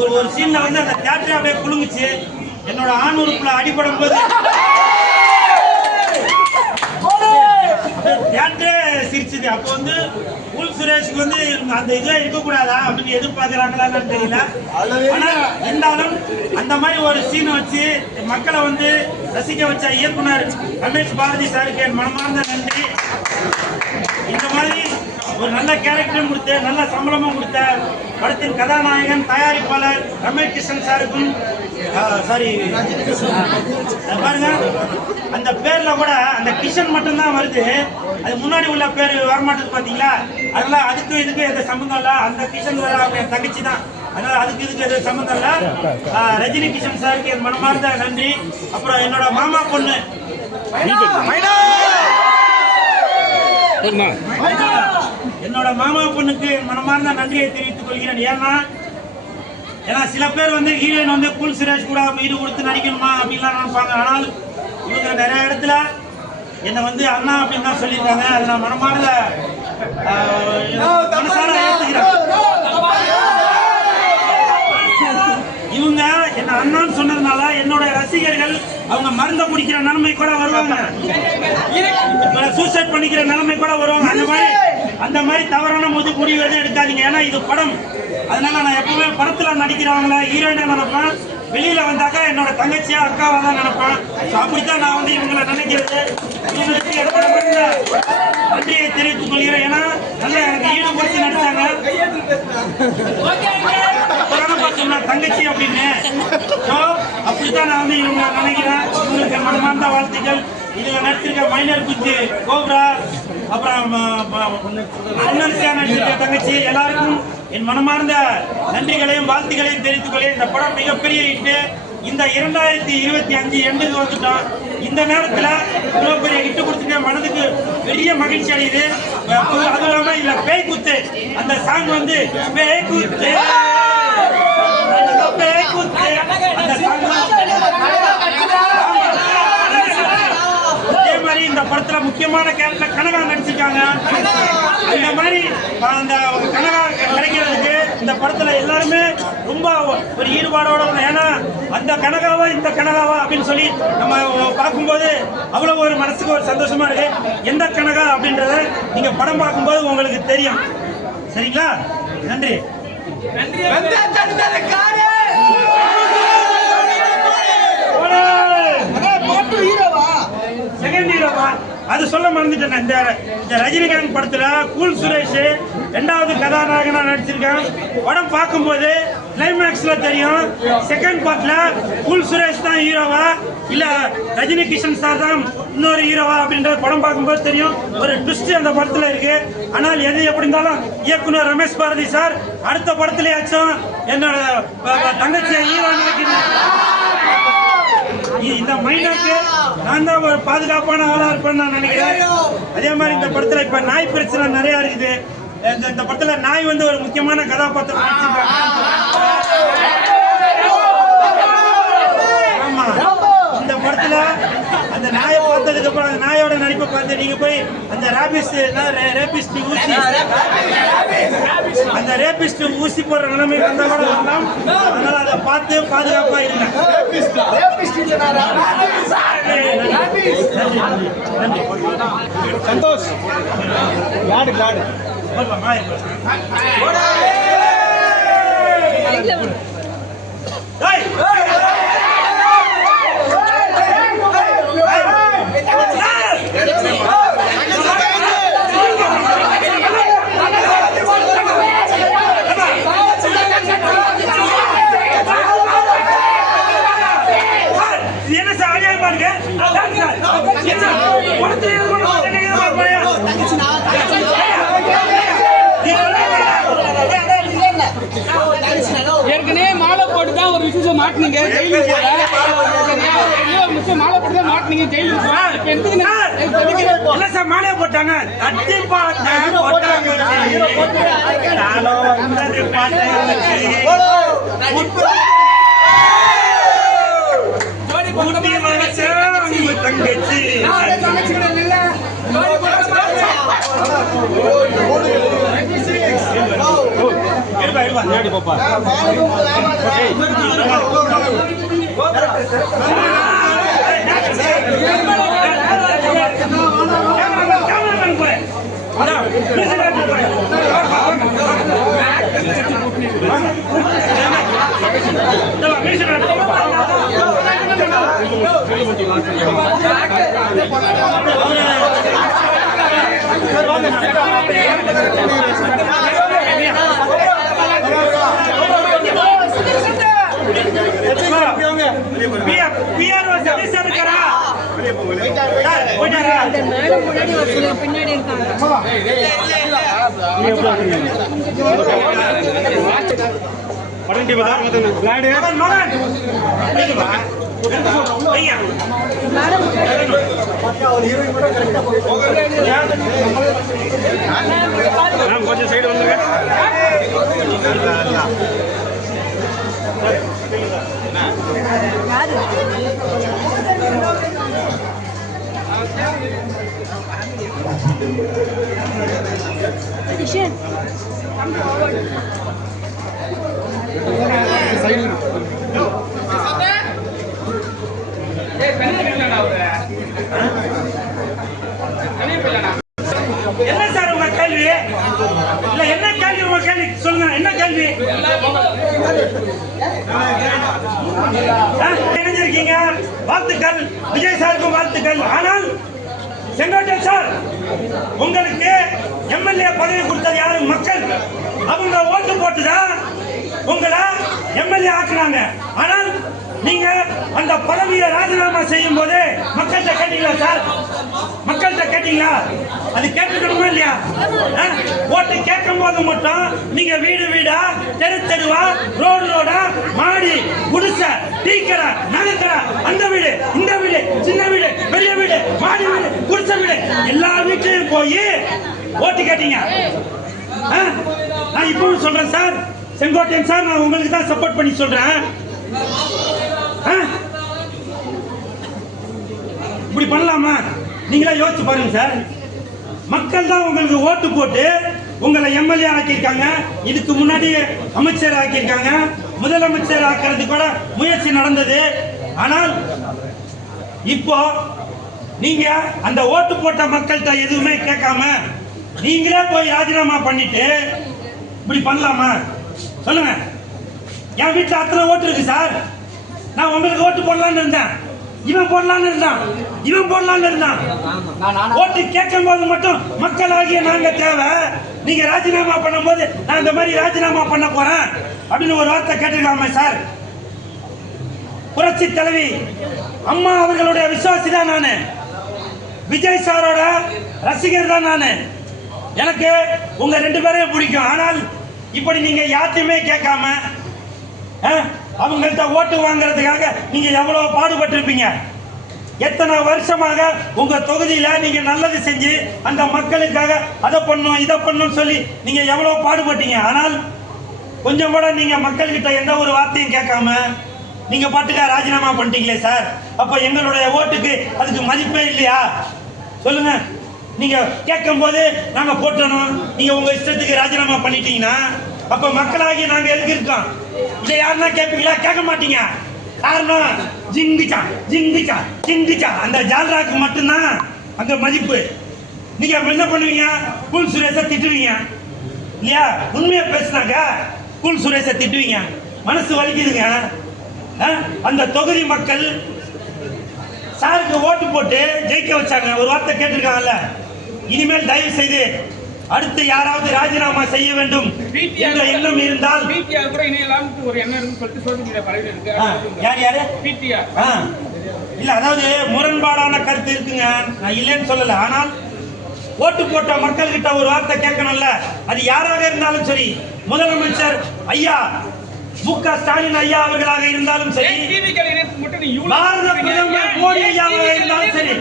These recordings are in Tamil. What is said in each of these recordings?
ஒரு சீன்ல வந்து அந்த தியேட்டர் அப்படியே குலுங்குச்சு. என்னோட ஆண் உறுப்புல அடிபடும் போது தியேட்டரே சிரிச்சுது. அப்போ வந்து கூல் சுரேஷுக்கு வந்து அந்த இதே இருக்கக்கூடாதா அப்படின்னு எதிர்பார்க்கிறாங்களான்னு தெரியல. ஆனா இருந்தாலும் அந்த மாதிரி ஒரு சீனை வச்சு மக்களை வந்து ரசிக்க வச்ச இயக்குனர் ரமேஷ் பாரதி சாருக்கு என் மனமார்ந்த நன்றி. இந்த மாதிரி ஒரு நல்ல கேரக்டரும் கொடுத்து நல்ல சம்பளமும் கொடுத்த படத்தின் கதாநாயகன் தயாரிப்பாளர் ரமேஷ் கிருஷ்ணன் சாருக்கும் பாருங்க, அந்த பேர்ல கூட அந்த கிஷன் மட்டும்தான் வருது. அது முன்னாடி உள்ள பேர் வரமாட்டது பாத்தீங்களா? அதெல்லாம் அதுக்கு இதுக்கு எந்த சம்பந்தம் இல்ல. அந்த கிஷன் அவங்க தங்கச்சி தான், அதனால அதுக்கு இதுக்கு எந்த சம்பந்தம் இல்ல. ரஜினி கிஷன் சாருக்கு என் மனமார்ந்த நன்றி. அப்புறம் என்னோட மாமா பொண்ணு என்னோட மாமா பொண்ணுக்கு மனமார்ந்த நன்றியை தெரிவித்துக் கொள்கிறேன். ஏன்னா சில பேர் வந்து ஹீரோயின் வந்து கூல் சுரேஷ் கூட ஈடு கொடுத்து நடிக்கணுமா அப்படின்லாம் நினைப்பாங்க. ஆனால் இவங்க நிறைய இடத்துல என்னை வந்து அண்ணா அப்படின்னு தான் சொல்லியிருக்காங்க. அதை நான் மனமார்ந்த மனசார ஏற்றுக்கிறேன். இவங்க என்ன அண்ணான்னு சொன்னதுனால என்னோட ரசிகர்கள் அவங்க மருந்த குடிக்கிற நிலைமை கூட வருவாங்க, சூசைட் பண்ணிக்கிற நிலைமை கூட வருவாங்க. அந்த மாதிரி தவறான முடிவு எதுவும் எடுக்காதீங்க. ஏன்னா இது படம். அதனால நான் எப்பவுமே படத்துல நடிக்கிறவங்கள ஹீரோயினா நினைப்பேன். வெளியில வந்தாக்கா என்னோட தங்கச்சியா அக்காவா தான் நினைப்பேன். அப்படித்தான் நான் வந்து இவங்களை நினைக்கிறது. இவங்களுக்கு என்னோட நன்றியை தெரிவித்துக் கொள்கிறேன். ஏன்னா நல்லா எனக்கு ஈடு கொடுத்து நடிச்சாங்க. தங்கச்சி அப்படின்னு அப்படித்தான் நான் வந்து இவங்க நினைக்கிறேன். இவங்களுக்கு மனமார்ந்த வாழ்த்துக்கள். இதுல நடிச்சிருக்க மைனர் குஞ்சு கோப்ரா, அப்புறம் நடிச்சிருக்க தங்கச்சி, எல்லாருக்கும் என் மனமார்ந்த நன்றிகளையும் வாழ்த்துக்களையும் தெரிவித்துக் கொள்ள. இந்த படம் மிகப்பெரிய ஹிட்டு. இந்த 2025 எண்டுக்கு வந்துட்டோம். இந்த நேரத்துல இவ்வளவு பெரிய ஹிட்டு கொடுத்துட்டு மனதுக்கு பெரிய மகிழ்ச்சி அடையுது. அதுவும் இல்லாம இல்ல பேய் குத்து அந்த சாங் வந்து பேய் குத்து அந்த சாங் மாதிரி இந்த படத்துல முக்கியமான கேரக்டர் கனகா நடிச்சிருக்காங்க. இந்த மாதிரி அந்த கனகா கிடைக்கிறதுக்கு இந்த படத்துல எல்லாருமே ரொம்ப ஒரு ஈடுபாடோட, ஏன்னா அந்த கனகாவா இந்த கனகாவா அப்படின்னு சொல்லி நம்ம பார்க்கும்போது அவ்வளவு ஒரு மனசுக்கு ஒரு சந்தோஷமா இருக்கு. எந்த கனகா அப்படின்றத நீங்க படம் பார்க்கும்போது உங்களுக்கு தெரியும். சரிங்களா? நன்றி. அது சொல்ல மறந்துட்டேன். இந்த ரஜினிகாந்த் படத்துல கூல் சுரேஷ் இரண்டாவது கதாநாயகனா நடிச்சிருக்கான். படம் பார்க்கும்போது கிளைமேக்ஸ்ல தெரியும் செகண்ட் பார்ட்ல கூல் சுரேஷ் தான் ஹீரோவா இல்ல ரஜினி கிஷன் சார் தான் இன்னொரு ஹீரோவா அப்படின்ற படம் பார்க்கும்போது தெரியும். ஒரு ட்விஸ்ட் அந்த படத்துல இருக்கு. ஆனால் எது எப்படி இருந்தாலும் இயக்குனர் ரமேஷ் பாரதி சார் அடுத்த படத்திலேயாச்சும் என்னோட தங்கச்சியை ஹீரோ இந்த மைனாக்கு நான் தான் ஒரு பாதுகாப்பான ஆளா இருப்பேன்னு நான் நினைக்கிறேன். அதே மாதிரி இந்த படத்துல இப்ப நாய் பிரச்சனை நிறைய இருக்குது. இந்த படத்துல நாய் வந்து ஒரு முக்கியமான கதாபாத்திரம் நடிச்சிருக்காங்க. ஆமா, இந்த படத்துல அந்த நாயை பார்த்ததுக்கு அப்புறம் அந்த நாயோட நடிப்பை பார்த்து நீங்க போய் அந்த ரேபிஸ்ட் ஊசி போடுற நிலைமை வந்தா கூட வரலாம். அதனால அதை பார்த்து பாதுகாப்பா இருங்க. சந்தோஷ் ஏற்கனவே மாலை போட்டு தான் ஒரு விஷயம் மாட்டினீங்க ஜெயிலுக்கு மாலை போட்டு தான் மாட்டினீங்க ஜெயிலுக்கு. சார் மாலையை போட்டாங்க தங்கச்சி முன்னாடி பாப்பா பின்னாடி கொஞ்சம் சைடு வந்துருங்க Kishan, come forward. என்ன சார் உங்க கேள்வி? இல்ல என்ன கேள்வி உங்க கேள்வி சொல்லுங்க. என்ன கேள்வி? இணைஞ்சிருக்கீங்க, வாழ்த்துக்கள். விஜய் சாருக்கும் வாழ்த்துக்கள். ஆனால் செங்கோட்டையன் சார், உங்களுக்கு எம்எல்ஏ பதவி கொடுத்தது யாரு? மக்கள். அவங்க ஓட்டு போட்டுதான் உங்களை எம்எல்ஏ ஆக்குனாங்க. ஆனால் நீங்க அந்த பதவியை ராஜினாமா செய்யும் போது மக்கள்கிட்ட கேட்டீங்களா சார்? மக்கள்கிட்ட கேட்டீங்களா? அது கேட்டுக்கணுமா இல்லையா? ஓட்டு கேட்கும் போது மட்டும் நீங்க வீடு வீடா, தெரு தெருவா, ரோடு ரோடா, மாடி, குடிசை, டீக்கடை, நகைக்கடை, அந்த வீடு, இந்த வீடு, சின்ன வீடு, பெரிய வீடு, மாடி வீடு, குடிசை வீடு, எல்லா வீட்லயும் போய் ஓட்டு கேட்டீங்க. நான் இப்பவும் சொல்றேன் சார், செங்கோட்டையன் சார், நான் உங்களுக்கு தான் சப்போர்ட் பண்ணி சொல்றேன். இப்படி பண்ணலாமா? நீங்களே யோசிச்சு பாருங்க சார். மக்கள் தான் உங்களுக்கு ஓட்டு போட்டு உங்களை எம்எல்ஏ ஆக்கியிருக்காங்க. இதுக்கு முன்னாடி அமைச்சர் ஆக்கியிருக்காங்க, முதலமைச்சர் ஆக்கிறது கூட முயற்சி நடந்தது. ஆனால் இப்போ நீங்க அந்த ஓட்டு போட்ட மக்கள்கிட்ட எதுவுமே கேட்காம நீங்களே போய் ராஜினாமா பண்ணிட்டு இப்படி பண்ணலாமா? சொல்லுங்க. என் வீட்டில் அத்தனை ஓட்டு இருக்கு சார். நான் உங்களுக்கு ஓட்டு போடலான்னு இருந்தேன், இவன் போடலான்னு இருந்தான், இவன் போடலான்னு இருந்தான். ஓட்டு கேட்கும் போது மட்டும் மக்களாகிய நாங்க தேவை. நீங்க ராஜினாமா பண்ணும் போது நான் இந்த மாதிரி ராஜினாமா பண்ண போறேன் அப்படின்னு ஒரு வார்த்தை கேட்டுக்கலாமே சார்? புரட்சி தலைவி அம்மா அவர்களுடைய விசுவாசி தான் நானு. விஜய் சாரோட ரசிகர் தான் நானு. எனக்கு உங்க ரெண்டு பேரையும் பிடிக்கும். ஆனால் இப்படி நீங்க யார்ட்டையுமே கேட்காம அவங்கள்ட்ட ஓட்டு வாங்குறதுக்காக நீங்க எவ்வளவு பாடுபட்டு இருப்பீங்க. எத்தனை வருஷமாக உங்க தொகுதியில நீங்க நல்லது செஞ்சு அந்த மக்களுக்காக அதை பண்ணும் இதை பண்ணும் சொல்லி நீங்க எவ்வளவு பாடுபட்டீங்க. ஆனால் கொஞ்சம் கூட நீங்க மக்கள் கிட்ட எந்த ஒரு வார்த்தையும் கேட்காம நீங்க பாட்டுக்கா ராஜினாமா பண்ணிட்டீங்களே சார். அப்ப எங்களுடைய ஓட்டுக்கு அதுக்கு மதிப்பே இல்லையா? சொல்லுங்க. நீங்க கேட்கும் போது நாங்க போட்டணும், நீங்க உங்க இஷ்டத்துக்கு ராஜினாமா பண்ணிட்டீங்கன்னா அப்ப மக்களாகி நாங்க எதுக்கு இருக்கோம்? இதை யாருன்னா கேட்பீங்களா? கேட்க மாட்டீங்க. காரணம் ஜிங்கிச்சா ஜிங்கிச்சா ஜிங்கிச்சா அந்த ஜால்ராக்கு மட்டும்தான் அங்க மதிப்பு. நீங்க என்ன பண்ணுவீங்க? கூல் சுரேஷை திட்டுவீங்க இல்லையா? உண்மையை பேசினாங்க கூல் சுரேஷை திட்டுவீங்க. மனசு வலிக்குதுங்க. அந்த தொகுதி மக்கள் சாருக்கு ஓட்டு போட்டு ஜெயிக்க வச்சாங்க. ஒரு வார்த்தை கேட்டிருக்காங்கல்ல, இனிமேல் தயவு செய்து அடுத்து யாராவது ராஜினாமா செய்ய வேண்டும் என்ற எண்ணம் இருந்தால் கூட இணையலாம் ஒரு எண்ணம் இருக்குன்னு சொல்லிட்டு சோசியல் மீடியா பரவி இருக்கு. யார் யாரு இல்ல, அதாவது முரண்பாடான கருத்து இருக்குங்க, நான் இல்லைன்னு சொல்லல. ஆனால் ஓட்டு போட்ட மக்கள் கிட்ட ஒரு வார்த்தை கேட்கணும்ல. அது யாராக இருந்தாலும் சரி, முதலமைச்சர் ஐயா மு.க. ஸ்டாலின் ஐயா அவர்களாக இருந்தாலும் சரி, பாரத பிரதமர் மோடி ஐயாவாக இருந்தாலும் சரி.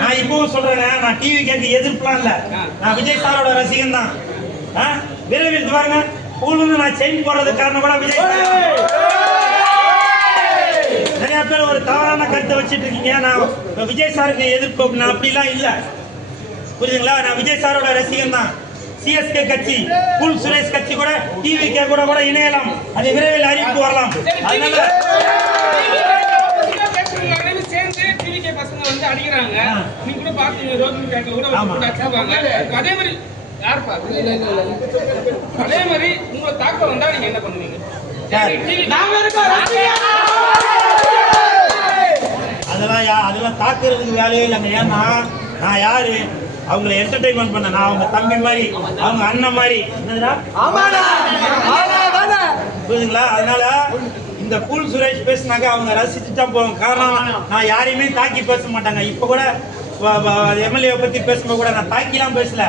நான் இப்பவும் சொல்றேன், நான் டிவி கேட்க எதிர்ப்புலாம் இல்ல. நான் விஜய் சாரோட ரசிகன் தான். விரைவில் பாருங்க, ஊர்ல நான் செயின் போடுறதுக்கு காரணம் கூட விஜய். நிறைய பேர் ஒரு தவறான கருத்தை வச்சிட்டு இருக்கீங்க. நான் விஜய் சாருக்கு எதிர்ப்பு, நான் அப்படிலாம் இல்ல. புரியுதுங்களா? நான் விஜய் சாரோட ரசிகன் தான். சிஎஸ்கே கட்சி கூல் சுரேஷ் கட்சி கூட டிவிகே கூட இணையலாம். அது விரைவில் அறிவிப்பு வரலாம். அதனால சேர்ந்து டிவிகே பசங்க வந்து அடிக்கிறாங்க. நீங்க கூட பாத்தீங்க ரோட்ல கேட்ல கூட அடிச்சுவாங்க. அதே மாதிரி யார் பாத்து அதே மாதிரி உங்க தாக்கம் வந்தா நீங்க என்ன பண்ணுவீங்க? அதெல்லாம் தாக்குறதுக்கு வேலையே இல்லைங்க. ஏன்னா நான் யாரு அவங்களை என்டர்டைன்மெண்ட் பண்ண, நான் அவங்க தம்பி மாதிரி அவங்க அண்ணன் மாதிரி புரியுதுங்களா? அதனால இந்த கூல் சுரேஷ் பேசினாக்க அவங்க ரசிச்சு தான் போவாங்க. காரணம் நான் யாரையுமே தாக்கி பேச மாட்டாங்க. இப்போ கூட எம்எல்ஏ பத்தி பேசும்போது கூட நான் தாக்கிலாம் பேசல.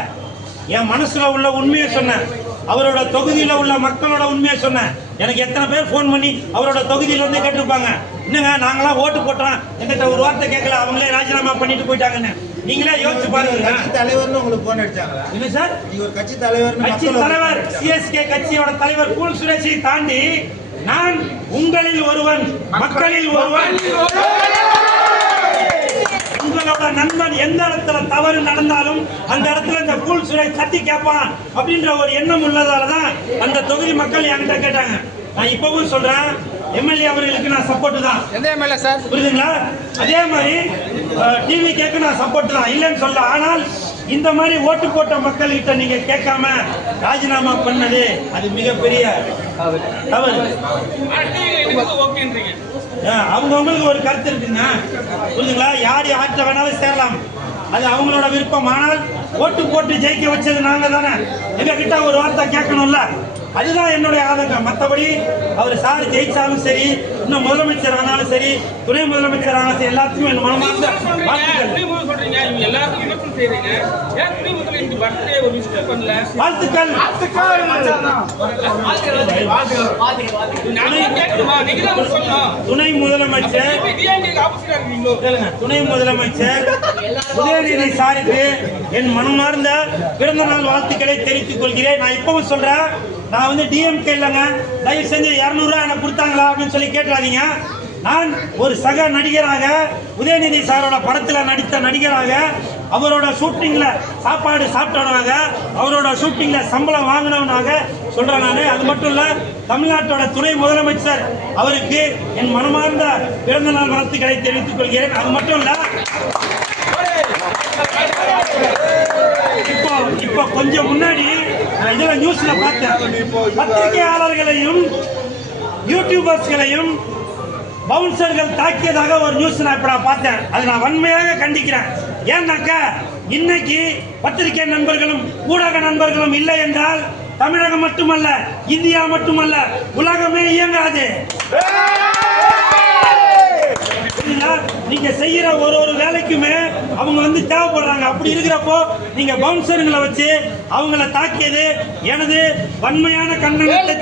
என் மனசுல உள்ள உண்மையை சொன்னேன். அவரோட தொகுதியில உள்ள மக்களோட உண்மையை சொன்னேன். எனக்கு எத்தனை பேர் போன் பண்ணி அவரோட தொகுதியில வந்து கேட்டிருப்பாங்க, என்னங்க நாங்களாம் ஓட்டு போட்டோம், எங்கிட்ட ஒரு வார்த்தை கேட்கல, அவங்களே ராஜினாமா பண்ணிட்டு போயிட்டாங்கன்னு. நீங்களே யோசிச்சு பாருங்க. கட்சி தலைவர்னு உங்களுக்கு போன் அடிச்சாங்களா? இல்ல சார், நீங்க ஒரு கட்சி தலைவர், கட்சி தலைவர் சிஎஸ்கே கட்சியோட தலைவர் கூல் சுரேஷை தாண்டி நான் உங்களில் ஒருவன், மக்களில் ஒருவன், உங்களோட நண்பன். எந்த இடத்துல தவறு நடந்தாலும் அந்த இடத்துல இந்த கூல் சுரேஷ் தட்டி கேட்பான் அப்படின்ற ஒரு எண்ணம் உள்ளதாலதான் அந்த தொகுதி மக்கள் என்கிட்ட கேட்டாங்க. நான் இப்பவும் சொல்றேன், எம்எல்ஏ அவர்களுக்கு நான் சப்போர்ட் தான். எந்த எம்எல்ஏ சார்? புரியுதுங்களா? அதே மாதிரி டிவிகேக்கு நான் சப்போர்ட் தான், இல்லைன்னு சொல்ல. ஆனால் இந்த மாதிரி ஓட்டு போட்ட மக்கள் கிட்ட நீங்க கேட்காம ராஜினாமா பண்ணது அது மிகப்பெரிய தவறு. அவங்கவுங்களுக்கு ஒரு கருத்து இருக்குங்க, புரியுதுங்களா? யார் யார்கிட்ட வேணாலும் சேரலாம், அது அவங்களோட விருப்பம். ஆனால் ஓட்டு போட்டு ஜெயிக்க வச்சது நாங்க தானே, எங்க கிட்ட ஒரு வார்த்தை கேட்கணும்ல. அதுதான் என்னுடைய ஆதங்கம். மற்றபடி அவர் சார் ஜெயிச்சாலும் சரி, இன்னும் முதலமைச்சர் ஆனாலும் சரி, துணை முதலமைச்சர் ஆனாலும் சரி, எல்லாத்துக்கும் என் மனமார்ந்த வாழ்த்துக்கள். துணை முதலமைச்சர் உதயநிதி சாருக்கு என் மனமார்ந்த பிறந்த நாள் வாழ்த்துக்களை தெரிவித்துக் கொள்கிறேன். நான் இப்பவும் சொல்றேன், நான் வந்து டிஎம்கே இல்லைங்க. தயவு செஞ்சு 200 ரூபாய் எனக்கு கொடுத்தாங்களா அப்படின்னு சொல்லி கேட்காதீங்க. நான் ஒரு சக நடிகராக, உதயநிதி சாரோட படத்துல நடித்த நடிகராக, அவரோட ஷூட்டிங்ல சாப்பாடு சாப்பிட்டவனாக, அவரோட ஷூட்டிங்ல சம்பளம் வாங்கினவனாக சொல்றேன் நான். அது மட்டும் இல்ல, தமிழ்நாட்டோட துணை முதலமைச்சர் அவருக்கு என் மனமார்ந்த பிறந்த நாள் வாழ்த்துக்களை தெரிவித்துக் கொள்கிறேன். அது மட்டும் இல்ல, இப்போ கொஞ்சம் முன்னாடி இதுல நியூஸ்ல பார்த்தேன், பத்திரிகையாளர்களையும் யூடியூபர்ஸ்களையும் பவுன்சர்கள் தாக்கியதாக ஒரு நியூஸ் நான் இப்ப பார்த்தேன். அதை நான் வன்மையாக கண்டிக்கிறேன். ஏன்னாக்கா இன்னைக்கு பத்திரிகை நண்பர்களும் ஊடக நண்பர்களும் இல்லை என்றால் தமிழகம் மட்டுமல்ல, இந்தியா மட்டுமல்ல, உலகமே இயங்காது. நீங்க செய்யற ஒரு வேலைக்குமே அவங்க வந்து தேவைப்படுறாங்க. அப்படி இருக்கிறப்போ நீங்க பவுன்சருங்களை வச்சு அவங்கள தாக்கியது எனது வன்மையான கண்டனத்தை